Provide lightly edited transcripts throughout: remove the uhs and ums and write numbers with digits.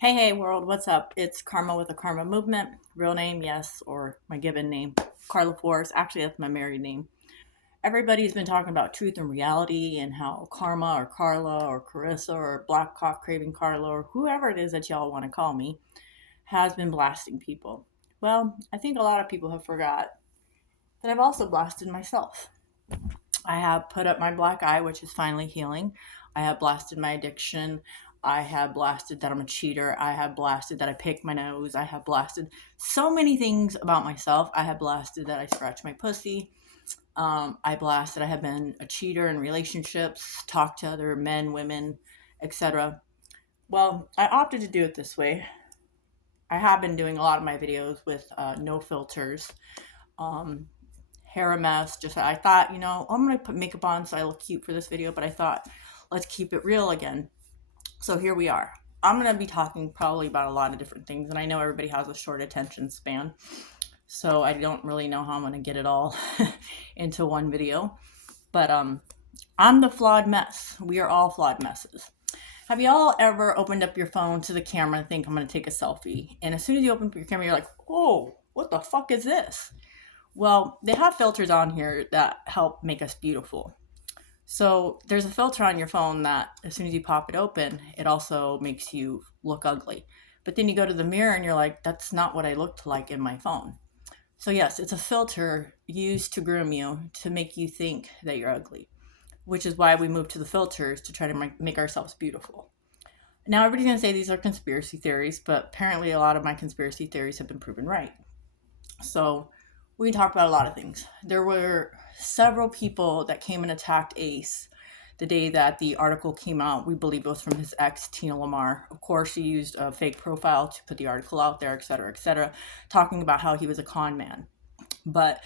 Hey world, what's up? It's Karma with the Karma Movement. Real name, yes, or my given name, Carla Force. Actually, that's my married name. Everybody's been talking about truth and reality and how Karma or Carla or Carissa or Black Cock Craving Carla or whoever it is that y'all want to call me has been blasting people. Well, I think a lot of people have forgot that I've also blasted myself. I have put up my black eye, which is finally healing. I have blasted my addiction. I have blasted that I'm a cheater. I have blasted that I pick my nose. I have blasted so many things about myself. I have blasted that I scratch my pussy. I blasted I have been a cheater in relationships, talked to other men, women, etc. Well, I opted to do it this way. I have been doing a lot of my videos with no filters. Um, Hair a mess. Just I thought, I'm gonna put makeup on so I look cute for this video, but I thought, let's keep it real again. So here we are. I'm gonna be talking probably about a lot of different things, and I know everybody has a short attention span, so I don't really know how I'm gonna get it all into one video. But I'm the flawed mess. We are all flawed messes. Have y'all ever opened up your phone to the camera and think I'm gonna take a selfie, and as soon as you open up your camera, you're like, oh, what the fuck is this? Well, they have filters on here that help make us beautiful. So there's a filter on your phone that as soon as you pop it open, it also makes you look ugly. But then you go to the mirror and you're like, that's not what I looked like in my phone. So, yes, it's a filter used to groom you to make you think that you're ugly, which is why we move to the filters to try to make ourselves beautiful. Now, everybody's going to say these are conspiracy theories, but apparently a lot of my conspiracy theories have been proven right. So, we talked about a lot of things. There were several people that came and attacked Ace the day that the article came out. We believe it was from his ex, Tina Lamar. Of course, she used a fake profile to put the article out there, et cetera, talking about how he was a con man. But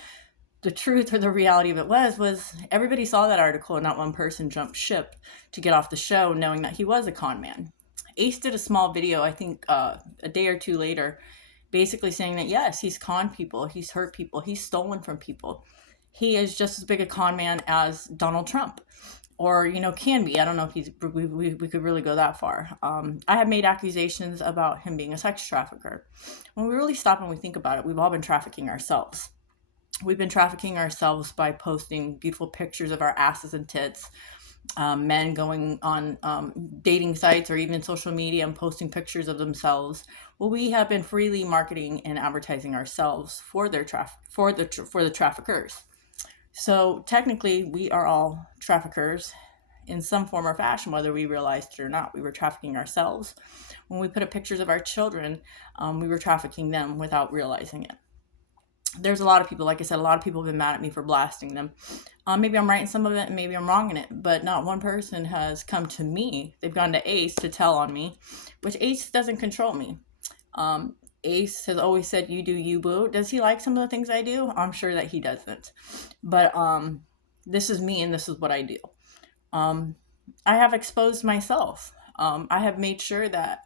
the truth or the reality of it was everybody saw that article and not one person jumped ship to get off the show knowing that he was a con man. Ace did a small video, I think a day or two later, basically saying that yes, he's conned people, he's hurt people, he's stolen from people. He is just as big a con man as Donald Trump, or can be. I don't know if we could really go that far. I have made accusations about him being a sex trafficker. When we really stop and we think about it, we've all been trafficking ourselves. We've been trafficking ourselves by posting beautiful pictures of our asses and tits, men going on dating sites or even social media and posting pictures of themselves. Well, we have been freely marketing and advertising ourselves for the traffickers. So technically, we are all traffickers in some form or fashion, whether we realized it or not. We were trafficking ourselves. When we put up pictures of our children, we were trafficking them without realizing it. There's a lot of people, like I said, a lot of people have been mad at me for blasting them. Maybe I'm right in some of it and maybe I'm wrong in it, but not one person has come to me. They've gone to Ace to tell on me, which Ace doesn't control me. Ace has always said, you do you, boo. Does he like some of the things I do? I'm sure that he doesn't. But this is me and this is what I do. I have exposed myself. I have made sure that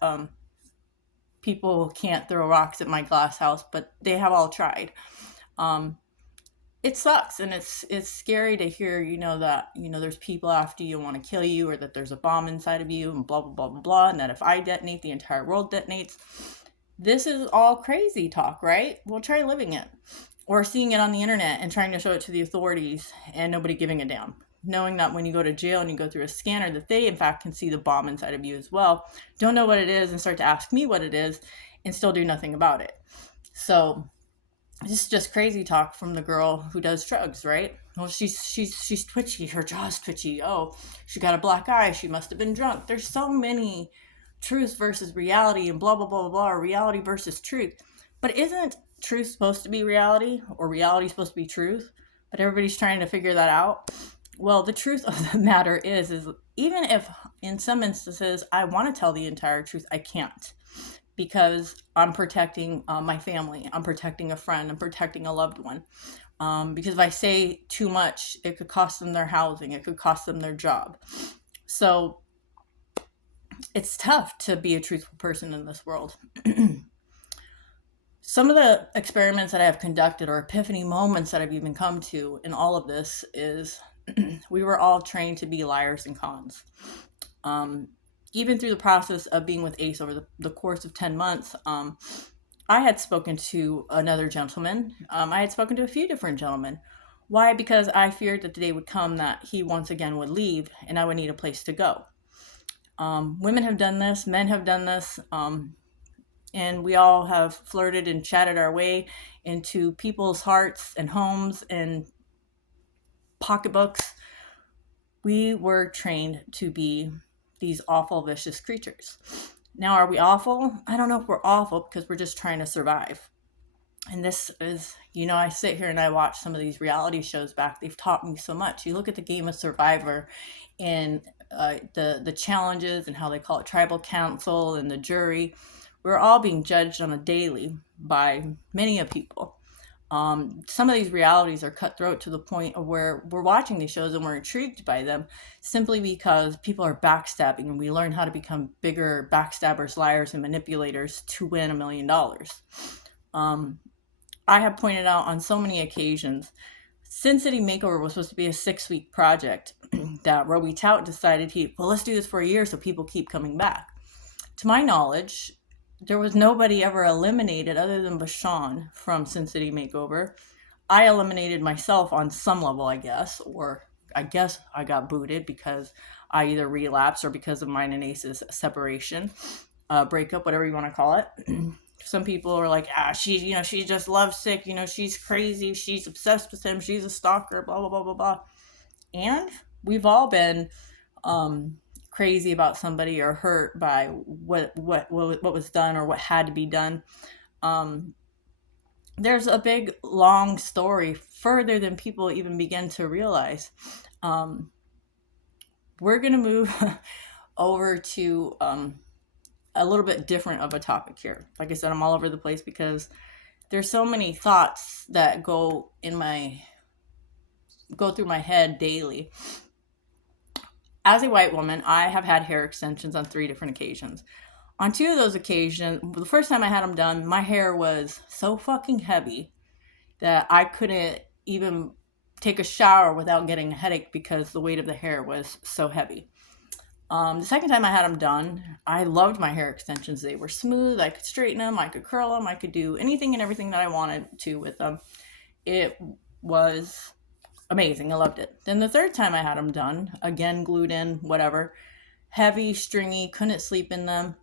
people can't throw rocks at my glass house, but they have all tried. It sucks, and it's scary to hear, that there's people after you and want to kill you, or that there's a bomb inside of you, and blah blah blah blah blah, and that if I detonate, the entire world detonates. This is all crazy talk, right? Well, try living it, or seeing it on the internet and trying to show it to the authorities, and nobody giving a damn. Knowing that when you go to jail and you go through a scanner, that they in fact can see the bomb inside of you as well. Don't know what it is and start to ask me what it is, and still do nothing about it. So this is just crazy talk from the girl who does drugs, right? Well, she's twitchy. Her jaw's twitchy. Oh, she got a black eye. She must have been drunk. There's so many truth versus reality and blah blah blah blah blah. Or reality versus truth. But isn't truth supposed to be reality, or reality supposed to be truth? But everybody's trying to figure that out. Well, the truth of the matter is even if in some instances I want to tell the entire truth, I can't, because I'm protecting my family. I'm protecting a friend. I'm protecting a loved one. Because if I say too much, it could cost them their housing. It could cost them their job. So it's tough to be a truthful person in this world. Some of the experiments that I have conducted, or epiphany moments that I've even come to in all of this, is we were all trained to be liars and cons. even through the process of being with Ace over the course of 10 months, I had spoken to another gentleman. I had spoken to a few different gentlemen. Why? Because I feared that the day would come that he once again would leave and I would need a place to go. Women have done this, men have done this, and we all have flirted and chatted our way into people's hearts and homes and pocketbooks. We were trained to be these awful, vicious creatures. Now, are we awful? I don't know if we're awful because we're just trying to survive. And this is, I sit here and I watch some of these reality shows back. They've taught me so much. You look at the game of Survivor and the challenges and how they call it tribal council and the jury. We're all being judged on a daily by many of people. Some of these realities are cutthroat to the point of where we're watching these shows and we're intrigued by them simply because people are backstabbing, and we learn how to become bigger backstabbers, liars, and manipulators to win $1 million. I have pointed out on so many occasions, Sin City Makeover was supposed to be a 6-week project that Roby Tout decided let's do this for a year so people keep coming back. To my knowledge, there was nobody ever eliminated other than Bashan from Sin City Makeover. I eliminated myself on some level, I guess, or I guess I got booted because I either relapsed or because of mine and Ace's separation, breakup, whatever you want to call it. Some people are like, she's just lovesick, she's crazy, she's obsessed with him, she's a stalker, blah, blah, blah, blah, blah. And we've all been crazy about somebody or hurt by what was done or what had to be done. There's a big, long story further than people even begin to realize. We're going to move over to a little bit different of a topic here. Like I said, I'm all over the place because there's so many thoughts that go through my head daily. As a white woman, I have had hair extensions on 3 different occasions. On 2 of those occasions, the first time I had them done, my hair was so fucking heavy that I couldn't even take a shower without getting a headache because the weight of the hair was so heavy. The second time I had them done, I loved my hair extensions. They were smooth. I could straighten them. I could curl them. I could do anything and everything that I wanted to with them. It was amazing. I loved it. Then the third time I had them done, again, glued in, whatever, heavy, stringy, couldn't sleep in them.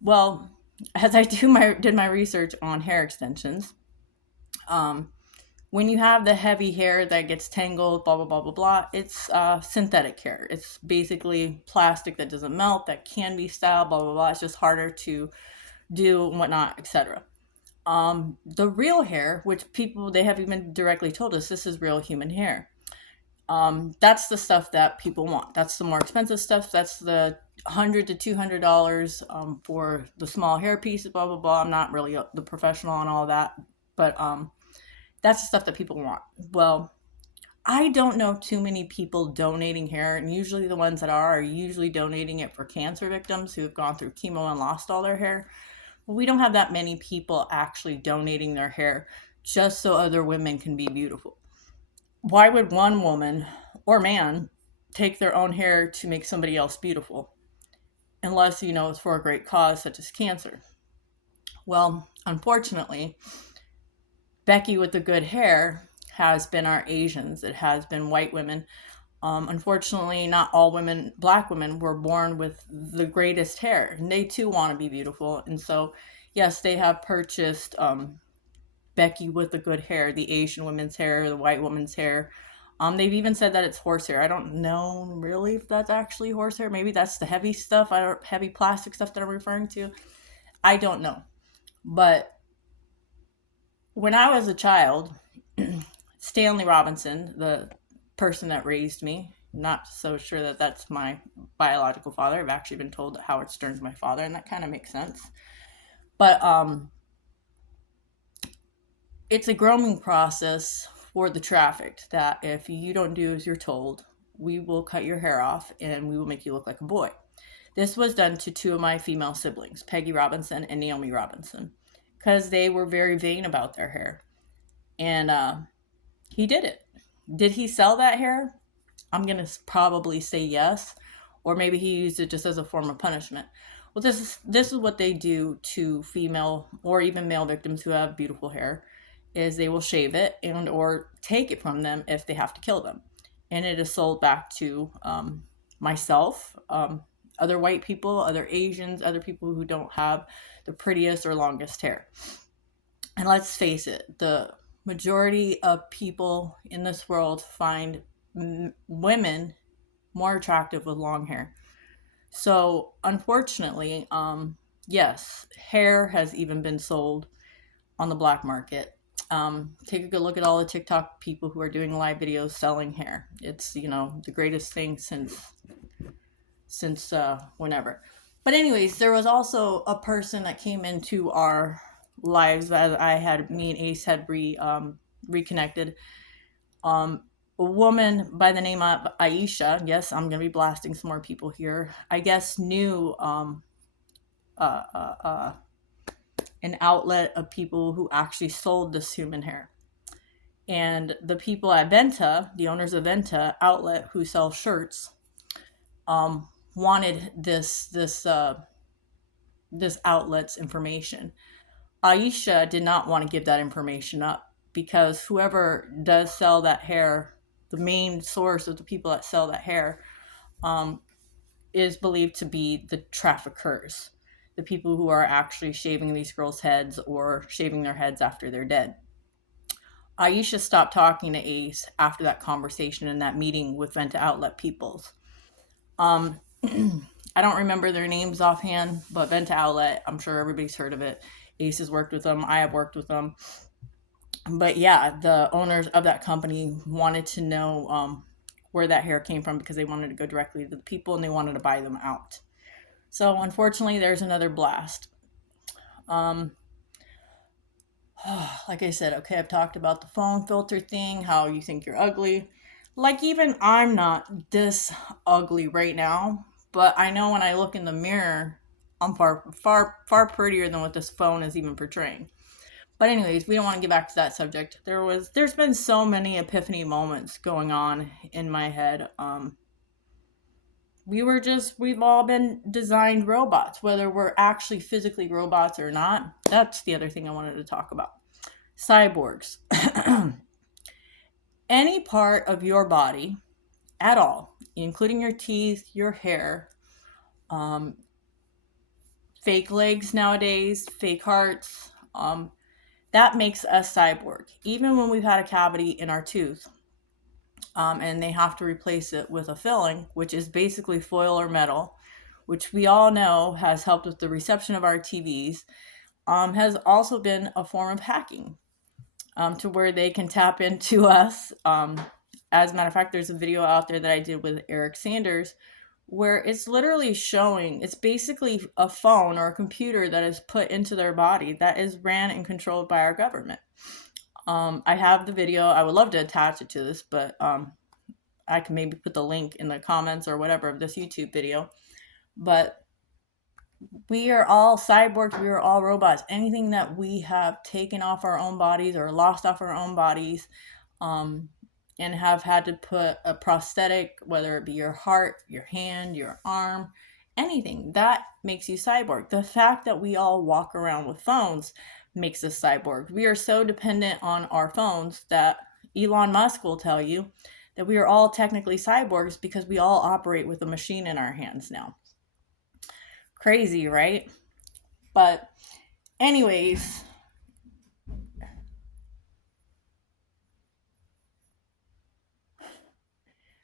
Well, as I did my research on hair extensions, when you have the heavy hair that gets tangled, blah, blah, blah, blah, blah, it's synthetic hair. It's basically plastic that doesn't melt, that can be styled, blah, blah, blah. It's just harder to do and whatnot, etc. The real hair, which they have even directly told us, this is real human hair. That's the stuff that people want. That's the more expensive stuff. That's the $100 to $200 for the small hair pieces, blah, blah, blah. I'm not really the professional on all that, but that's the stuff that people want. Well, I don't know too many people donating hair, and usually the ones that are usually donating it for cancer victims who have gone through chemo and lost all their hair. But we don't have that many people actually donating their hair just so other women can be beautiful. Why would one woman or man take their own hair to make somebody else beautiful? Unless, it's for a great cause such as cancer. Well, unfortunately, Becky with the good hair has been our Asians. It has been white women. Unfortunately, not all women, Black women, were born with the greatest hair. And they too want to be beautiful. And so, yes, they have purchased Becky with the good hair, the Asian women's hair, the white woman's hair. They've even said that it's horsehair. I don't know really if that's actually horsehair. Maybe that's the heavy stuff, heavy plastic stuff that I'm referring to. I don't know. But when I was a child, Stanley Robinson, the person that raised me, not so sure that that's my biological father. I've actually been told that Howard Stern's my father, and that kind of makes sense. But it's a grooming process for the trafficked that if you don't do as you're told, we will cut your hair off and we will make you look like a boy. This was done to 2 of my female siblings, Peggy Robinson and Naomi Robinson, because they were very vain about their hair. And he did it. Did he sell that hair? I'm going to probably say yes. or maybe he used it just as a form of punishment. Well, this is what they do to female or even male victims who have beautiful hair, is they will shave it and or take it from them if they have to kill them, and it is sold back to myself, other white people, other Asians, other people who don't have the prettiest or longest hair. And let's face it, the majority of people in this world find women more attractive with long hair. So, unfortunately, yes, hair has even been sold on the black market. Take a good look at all the TikTok people who are doing live videos selling hair. It's, the greatest thing since whenever. But anyways, there was also a person that came into our lives that me and Ace had reconnected. A woman by the name of Aisha. Yes, I'm gonna be blasting some more people here. I guess knew uh, uh, uh, an outlet of people who actually sold this human hair. And the people at Venta, the owners of Venta outlet who sell shirts, wanted this outlet's information. Aisha did not want to give that information up because whoever does sell that hair, the main source of the people that sell that hair, is believed to be the traffickers, the people who are actually shaving these girls' heads or shaving their heads after they're dead. Aisha stopped talking to Ace after that conversation and that meeting with Venta Outlet peoples. I don't remember their names offhand, but Venta Outlet, I'm sure everybody's heard of it. Ace has worked with them. I have worked with them. But yeah, the owners of that company wanted to know where that hair came from because they wanted to go directly to the people and they wanted to buy them out. So unfortunately, there's another blast. Like I said, okay, I've talked about the phone filter thing, how you think you're ugly. Like, even I'm not this ugly right now, but I know when I look in the mirror, I'm far prettier than what this phone is even portraying. But anyways, we don't want to get back to that subject. There's been so many epiphany moments going on in my head. We've all been designed robots, whether we're actually physically robots or not. That's the other thing I wanted to talk about. Cyborgs. Any part of your body at all, including your teeth, your hair, fake legs nowadays, fake hearts, that makes us cyborg. Even when we've had a cavity in our tooth, and they have to replace it with a filling, which is basically foil or metal, which we all know has helped with the reception of our TVs, has also been a form of hacking, to where they can tap into us. As a matter of fact, there's a video out there that I did with Eric Sanders where it's literally showing, it's basically a phone or a computer that is put into their body that is ran and controlled by our government. I have the video. I would love to attach it to this, but I can maybe put the link in the comments or whatever of this YouTube video. But we are all cyborgs. We are all robots. Anything that we have taken off our own bodies or lost off our own bodies, and have had to put a prosthetic, whether it be your heart, your hand, your arm, anything, that makes you cyborg. The fact that we all walk around with phones makes us cyborg. We are so dependent on our phones that Elon Musk will tell you that we are all technically cyborgs because we all operate with a machine in our hands now. Crazy, right? But anyways,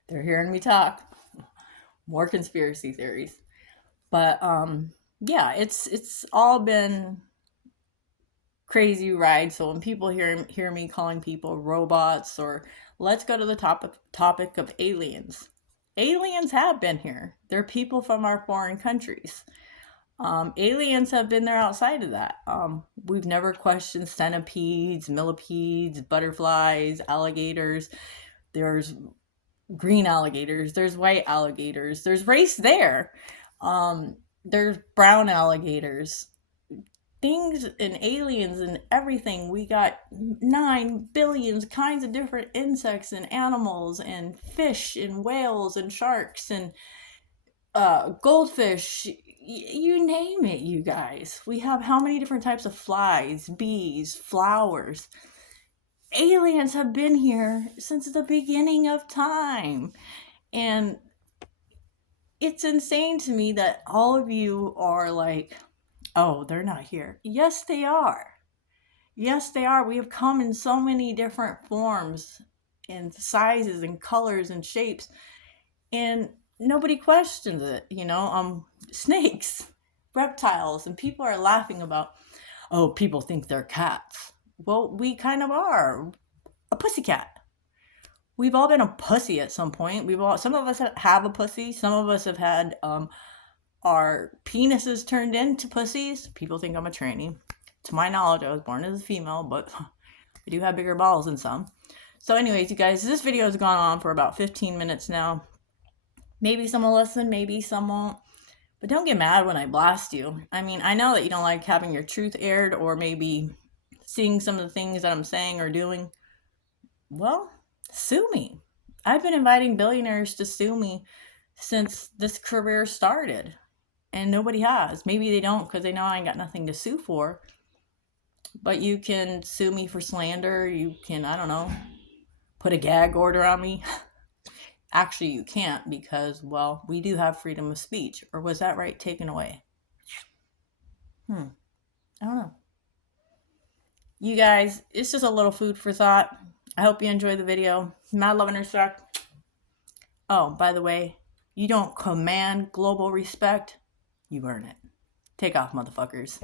they're hearing me talk. More conspiracy theories. But yeah, it's all been crazy ride. So when people hear me calling people robots, or let's go to the topic of aliens. Aliens have been here. They're people from our foreign countries. Aliens have been there outside of that. We've never questioned centipedes, millipedes, butterflies, alligators. There's green alligators. There's white alligators. There's race there. There's brown alligators. Things and aliens and everything. We got 9 billion kinds of different insects and animals and fish and whales and sharks and goldfish, you name it, you guys. We have how many different types of flies, bees, flowers. Aliens have been here since the beginning of time. And it's insane to me that all of you are like, oh, they're not here. Yes, they are. Yes, they are. We have come in so many different forms and sizes and colors and shapes. And nobody questions it, snakes, reptiles, and people are laughing about, oh, people think they're cats. Well, we kind of are. A pussycat. We've all been a pussy at some point. Some of us have a pussy. Some of us have had our penises turned into pussies. People think I'm a tranny. To my knowledge, I was born as a female, but I do have bigger balls than some. So anyways, you guys, this video has gone on for about 15 minutes now. Maybe some will listen, maybe some won't. But don't get mad when I blast you. I mean, I know that you don't like having your truth aired or maybe seeing some of the things that I'm saying or doing. Well, sue me. I've been inviting billionaires to sue me since this career started. And nobody has. Maybe they don't because they know I ain't got nothing to sue for. But you can sue me for slander. You can, I don't know, put a gag order on me. Actually, you can't because, well, we do have freedom of speech. Or was that right taken away? I don't know. You guys, it's just a little food for thought. I hope you enjoy the video. Mad love and respect. Oh, by the way, you don't command global respect. You earn it. Take off, motherfuckers.